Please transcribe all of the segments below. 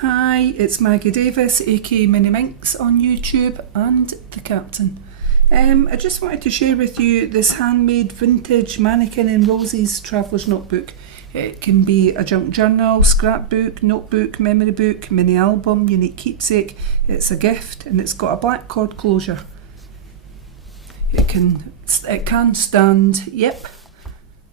Hi, it's Maggie Davis, aka Mini Minx on YouTube and the Captain. I just wanted to share with you this handmade vintage Mannequin and Roses traveller's notebook. It can be a junk journal, scrapbook, notebook, memory book, mini album, unique keepsake. It's a gift and it's got a black cord closure. It can stand, yep.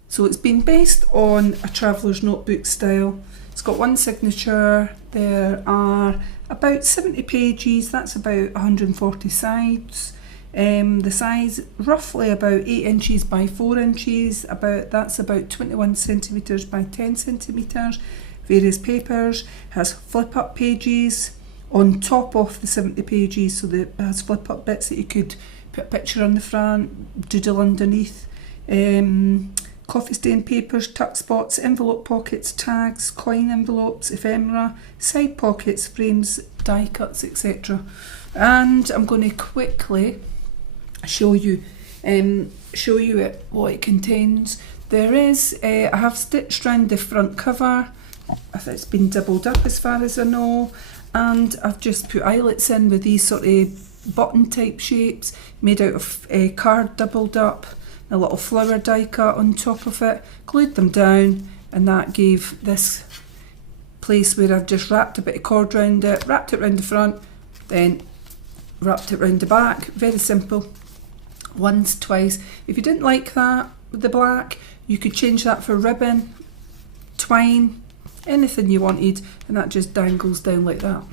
So it's been based on a traveller's notebook style. It's got one signature. There are about 70 pages, that's about 140 sides. The size roughly about 8 inches by 4 inches, that's about 21 centimetres by 10 centimetres. Various papers, has flip up pages on top of the 70 pages, so it has flip up bits that you could put a picture on the front, doodle underneath. Coffee stain papers, tuck spots, envelope pockets, tags, coin envelopes, ephemera, side pockets, frames, die cuts, etc. And I'm going to quickly show you what it contains. There is, I have stitched around the front cover. I think it's been doubled up as far as I know, and I've just put eyelets in with these sort of button type shapes made out of card doubled up. A little flower die cut on top of it, glued them down, and that gave this place where I've just wrapped a bit of cord around it, wrapped it around the front, then wrapped it around the back. Very simple. Once, twice. If you didn't like that with the black, you could change that for ribbon, twine, anything you wanted, and that just dangles down like that.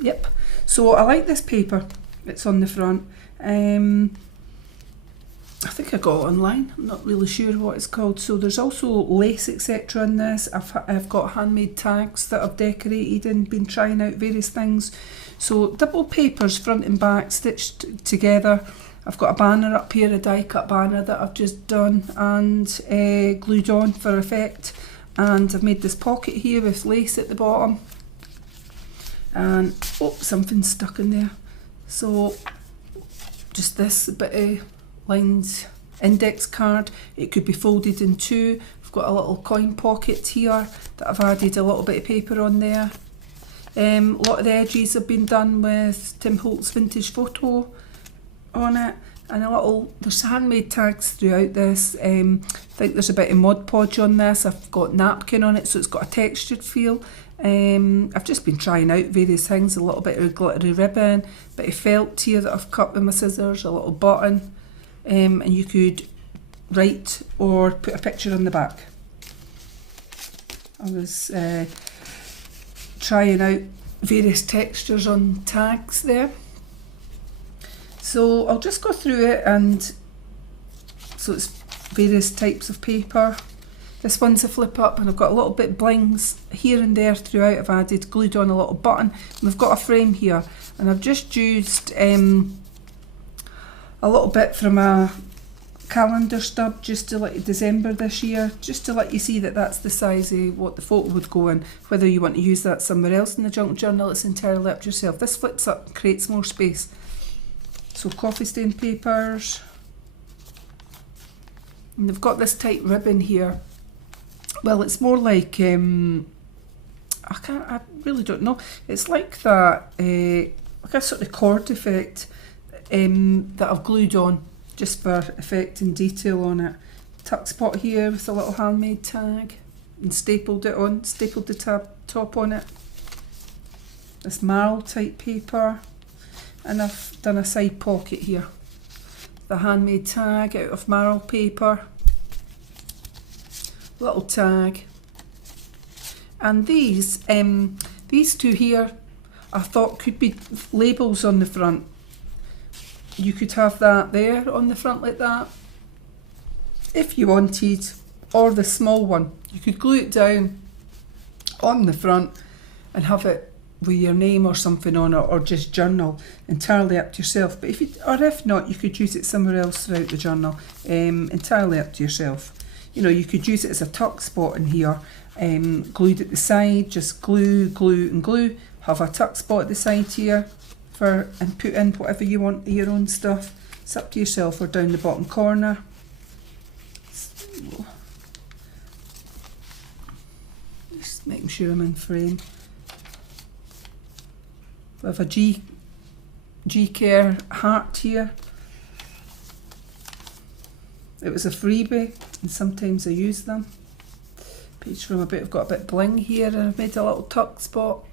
Yep. So I like this paper. It's on the front. I think I got it online, I'm not really sure what it's called. So there's also lace etc in this. I've got handmade tags that I've decorated and been trying out various things. So double papers front and back stitched together. I've got a banner up here, a die cut banner that I've just done and glued on for effect. And I've made this pocket here with lace at the bottom. And oh, something's stuck in there. So just this bit of lined index card. It could be folded in two. I've got a little coin pocket here that I've added a little bit of paper on there. A lot of the edges have been done with Tim Holtz vintage photo on it, and there's handmade tags throughout this. I think there's a bit of Mod Podge on this. I've got napkin on it, so it's got a textured feel. I've just been trying out various things, a little bit of glittery ribbon, a bit of felt here that I've cut with my scissors, a little button. And you could write or put a picture on the back. I was trying out various textures on tags there. So I'll just go through it, and so it's various types of paper. This one's a flip up, and I've got a little bit blings here and there throughout. I've added, glued on a little button, and we've got a frame here, and I've just used a little bit from a calendar stub just to let December this year, just to let you see that that's the size of what the photo would go in. Whether you want to use that somewhere else in the junk journal, it's entirely up to yourself. This flips up and creates more space. So coffee stain papers, and they've got this tight ribbon here. Well, it's more like I really don't know. It's like that, like a sort of cord effect. That I've glued on just for effect and detail on it. Tuck spot here with a little handmade tag and stapled the top on it. This marl type paper, and I've done a side pocket here. The handmade tag out of marl paper, little tag, and these two here I thought could be labels on the front. You could have that there on the front like that if you wanted, or the small one. You could glue it down on the front and have it with your name or something on it, or just journal, entirely up to yourself. But if not, you could use it somewhere else throughout the journal, entirely up to yourself. You know, you could use it as a tuck spot in here, glued at the side, just glue and glue. Have a tuck spot at the side here, and put in whatever you want, your own stuff. It's up to yourself, or down the bottom corner. Just making sure I'm in frame. We have a G-Care heart here. It was a freebie, and sometimes I use them. Page from a bit, I've got a bit bling here, and I've made a little tuck spot.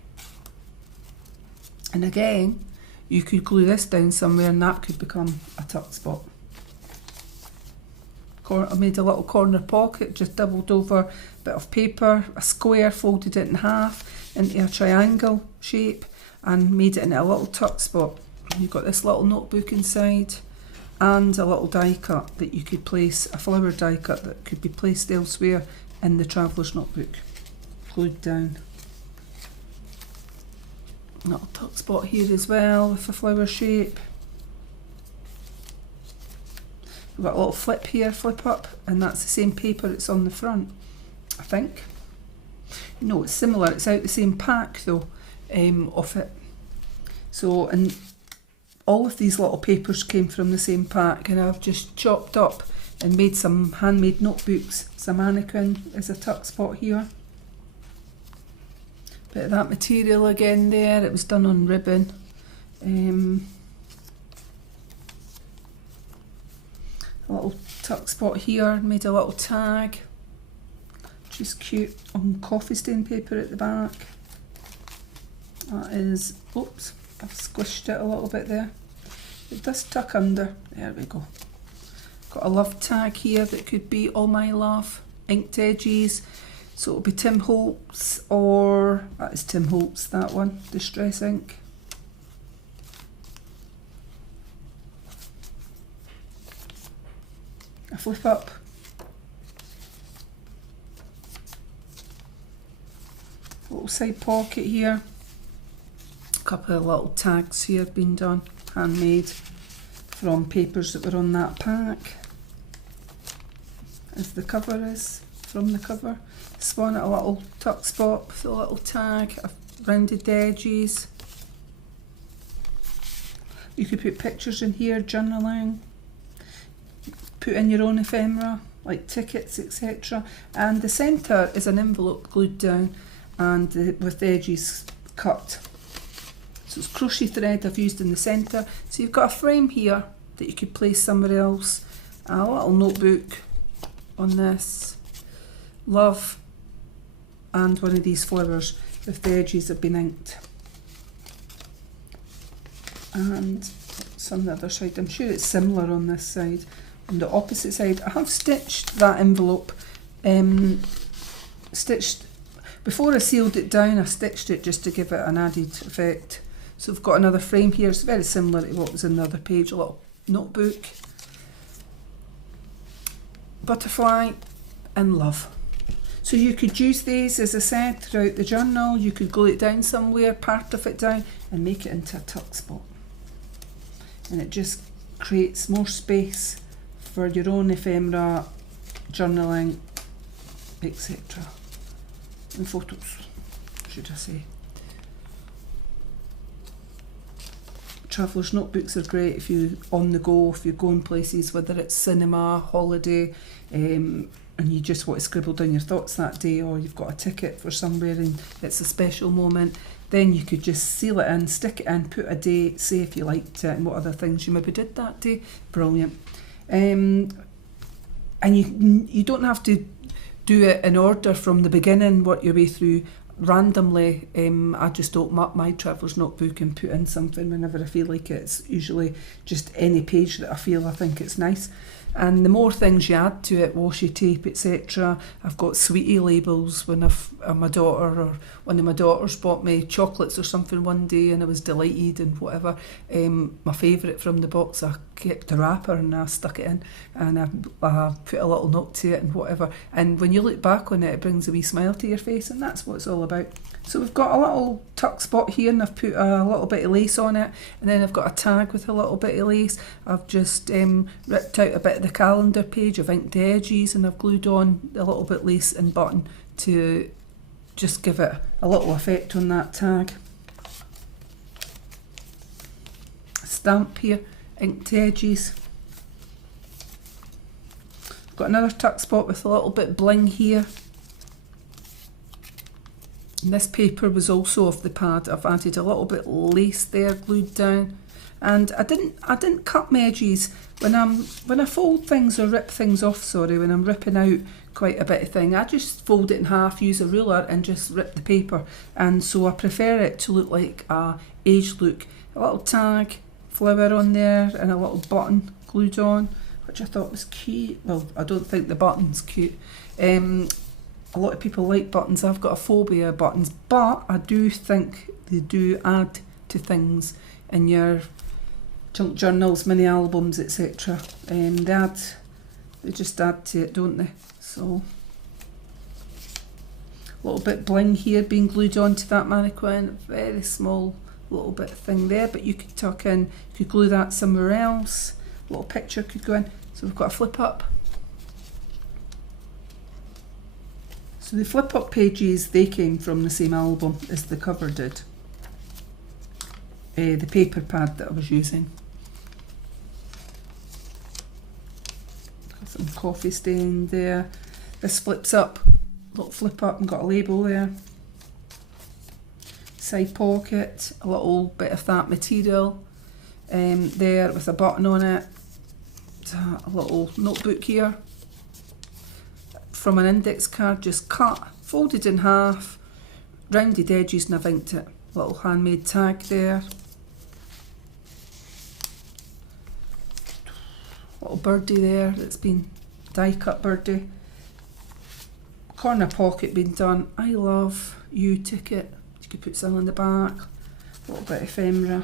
And again, you could glue this down somewhere and that could become a tuck spot. I made a little corner pocket, just doubled over a bit of paper, a square, folded it in half into a triangle shape and made it into a little tuck spot. You've got this little notebook inside and a little die cut that you could place, a flower die cut that could be placed elsewhere in the traveller's notebook, glued down. Little tuck spot here as well with a flower shape. We've got a little flip here, flip up, and that's the same paper that's on the front, I think. No, it's similar, it's out the same pack though, of it. So, and all of these little papers came from the same pack, and I've just chopped up and made some handmade notebooks. It's a Mannequin as a tuck spot here. Bit of that material again there, it was done on ribbon. A little tuck spot here, made a little tag, which is cute, on coffee stain paper at the back. That is, oops, I've squished it a little bit there. It does tuck under, there we go. Got a love tag here that could be all my love, inked edges. So it'll be Tim Holtz, or that is Tim Holtz, that one, Distress Ink. A flip up. A little side pocket here. A couple of little tags here have been done, handmade, from papers that were on that pack. As the cover is, from the cover. This one at a little tuck spot with a little tag. I've rounded the edges. You could put pictures in here, journaling. Put in your own ephemera, like tickets, etc. And the centre is an envelope glued down and with the edges cut. So it's crochet thread I've used in the centre. So you've got a frame here that you could place somewhere else. A little notebook on this. Love. And one of these flowers with the edges have been inked. And it's on the other side. I'm sure it's similar on this side. On the opposite side, I have stitched that envelope. Stitched before I sealed it down. I stitched it just to give it an added effect. So I've got another frame here. It's very similar to what was in the other page. A little notebook, butterfly, and love. So you could use these, as I said, throughout the journal. You could glue it down somewhere, part of it down, and make it into a tuck spot. And it just creates more space for your own ephemera, journaling, etc. And photos, should I say. Traveller's notebooks are great if you're on the go, if you're going places, whether it's cinema, holiday, and you just want to scribble down your thoughts that day, or you've got a ticket for somewhere and it's a special moment, then you could just seal it in, stick it in, put a date, say if you liked it and what other things you maybe did that day. Brilliant. And you don't have to do it in order from the beginning, work your way through randomly. I just open up my traveller's notebook and put in something whenever I feel like it. It's usually just any page that I think it's nice. And the more things you add to it, washi tape, etc. I've got sweetie labels when my daughter or one of my daughters bought me chocolates or something one day and I was delighted and whatever. My favourite from the box, I kept the wrapper and I stuck it in and I put a little note to it and whatever. And when you look back on it, it brings a wee smile to your face, and that's what it's all about. So we've got a little tuck spot here and I've put a little bit of lace on it, and then I've got a tag with a little bit of lace. I've just ripped out a bit of the calendar page, I've inked the edges and I've glued on a little bit lace and button to just give it a little effect on that tag. Stamp here, inked edges. Got another tuck spot with a little bit bling here. And this paper was also off the pad. I've added a little bit lace there, glued down. And I didn't cut my edges. When I fold things or rip things off, sorry, when I'm ripping out quite a bit of thing, I just fold it in half, use a ruler and just rip the paper. And so I prefer it to look like a aged look. A little tag, flower on there and a little button glued on, which I thought was cute. Well, I don't think the button's cute. A lot of people like buttons. I've got a phobia of buttons, but I do think they do add to things in your junk journals, mini albums, etc. They just add to it, don't they? So a little bit bling here being glued onto that mannequin. Very small little bit of thing there, but you could tuck in, you could glue that somewhere else. A little picture could go in. So we've got a flip up. So the flip up pages, they came from the same album as the cover did. The paper pad that I was using. Got some coffee stain there. This flips up, little flip up, and got a label there. Side pocket, a little bit of that material there with a button on it. A little notebook here from an index card, just cut, folded in half, rounded edges, and I've inked it. Little handmade tag there. Little birdie there that's been die cut birdie. Corner pocket being done. I love you ticket. You could put some on the back. A little bit of ephemera.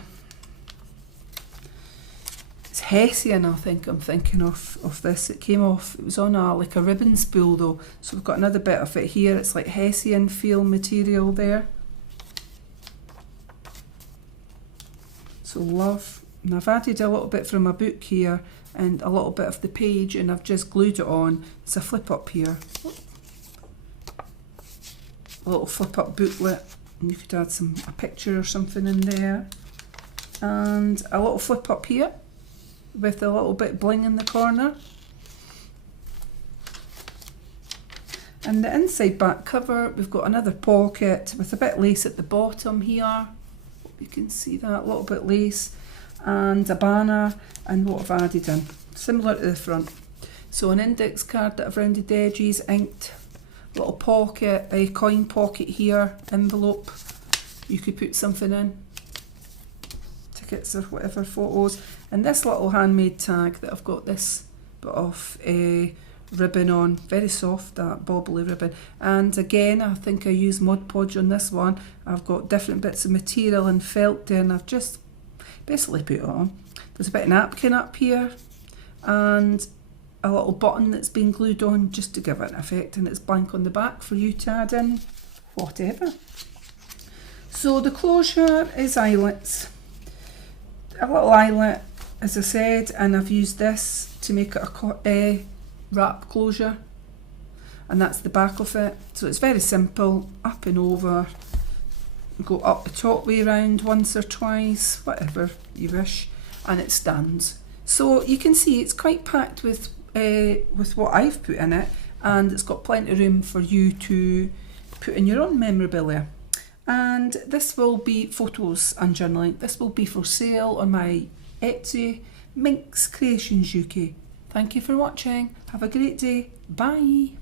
It's Hessian, I think I'm thinking of this. It came off, it was on like a ribbon spool though. So we've got another bit of it here. It's like Hessian feel material there. So love. And I've added a little bit from my book here and a little bit of the page, and I've just glued it on. It's a flip up here. A little flip up booklet. And you could add a picture or something in there. And a little flip up here with a little bit bling in the corner. And the inside back cover, we've got another pocket with a bit of lace at the bottom here. You can see that, a little bit lace. And a banner, and what I've added in, similar to the front. So an index card that I've rounded the edges, inked. Little pocket, a coin pocket here, envelope. You could put something in, tickets or whatever, photos. And this little handmade tag that I've got this bit of ribbon on, very soft, that bobbly ribbon. And again, I think I used Mod Podge on this one. I've got different bits of material and felt there, and I've just basically put it on. There's a bit of napkin up here and a little button that's been glued on just to give it an effect, and it's blank on the back for you to add in whatever. So the closure is eyelets. A little eyelet, as I said, and I've used this to make it a wrap closure, and that's the back of it. So it's very simple, up and over. Go up the top way round once or twice, whatever you wish, and it stands. So you can see it's quite packed with what I've put in it, and it's got plenty of room for you to put in your own memorabilia. And this will be photos and journaling. This will be for sale on my Etsy, MinxCreationsUK. Thank you for watching. Have a great day. Bye.